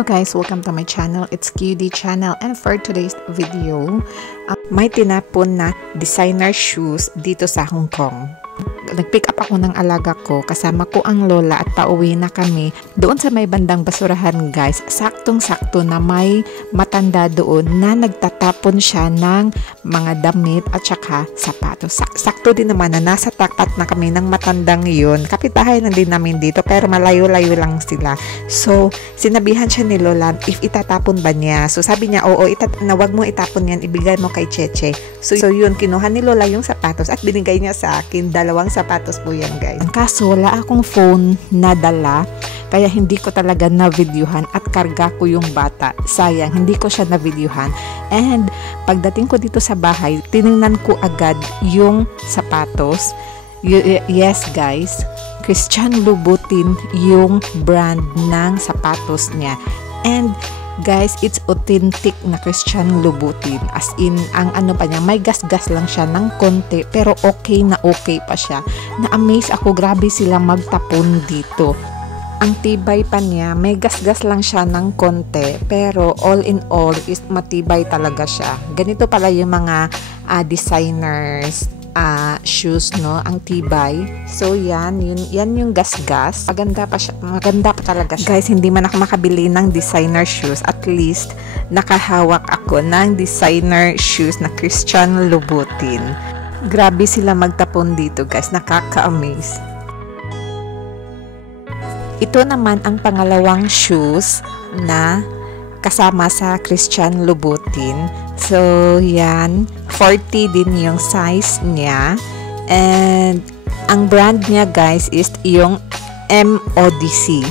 Hello guys, welcome to my channel. It's QD channel, and for today's video, may tinapon na designer shoes dito sa Hong Kong. Nag-pick up ako ng alaga ko, kasama ko ang lola at pauwi na kami doon sa may bandang basurahan guys. Saktong-sakto na may matanda doon na nagtatapon siya ng mga damit at saka sapatos. Sakto din naman na nasa tapat na kami ng matandang yun. Kapitahay na din namin dito pero malayo-layo lang sila. So, sinabihan siya ni lola if itatapon ba niya. So, sabi niya, oo, na wag mo itapon yan, ibigay mo kay Cheche. So yun, kinuha ni lola yung sapatos at binigay niya sa akin. Dalawang sapatos po yan guys. Kaso wala akong phone na dala, kaya hindi ko talaga na-videohan at karga ko yung bata. Sayang, hindi ko siya na-videohan. And pagdating ko dito sa bahay, tiningnan ko agad yung sapatos. Yes guys, Christian Louboutin yung brand ng sapatos niya. And guys, it's authentic na Christian Louboutin. As in, ang ano pa niya, may gas-gas lang siya ng konti, pero okay na okay pa siya. Na-amaze ako, grabe sila magtapon dito. Ang tibay pa niya, may gas-gas lang siya ng konti, pero all in all, is matibay talaga siya. Ganito pala yung mga designers shoes, no? Ang tibay. So yan yung gas-gas. Maganda pa talaga siya. Guys, hindi man ako makabili ng designer shoes, at least nakahawak ako ng designer shoes na Christian Louboutin. Grabe sila magtapon dito guys, nakaka-amaze. Ito naman ang pangalawang shoes na kasama sa Christian Louboutin. So, yan. 40 din yung size niya. And, ang brand niya guys is yung MODC.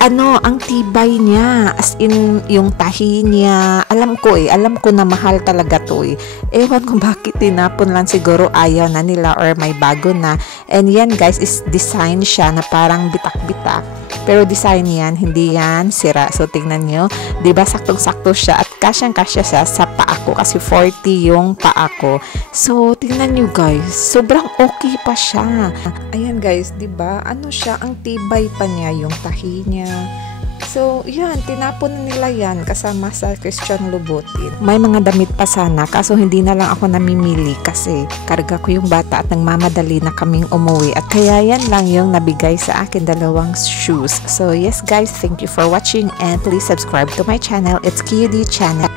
Ang tibay niya. As in, yung tahi niya. Alam ko na mahal talaga to eh. Ewan kung bakit tinapon lang, siguro ayaw na nila or may bago na. And yan guys, is design siya na parang bitak-bitak. Pero design yan, hindi yan sira. So, tingnan nyo. Diba, saktong-sakto siya at kasyang-kasya siya sa paa ko kasi 40 yung paa ko. So, tingnan nyo guys. Sobrang okay pa siya. Ayan guys, diba? Ano siya? Ang tibay pa niya, yung tahi niya. So, yan. Tinapon nila yan kasama sa Christian Louboutin. May mga damit pa sana, kaso hindi na lang ako namimili kasi karga ko yung bata at nagmamadali na kaming umuwi. At kaya yan lang yung nabigay sa akin, dalawang shoes. So, yes guys, thank you for watching and please subscribe to my channel. It's QD channel.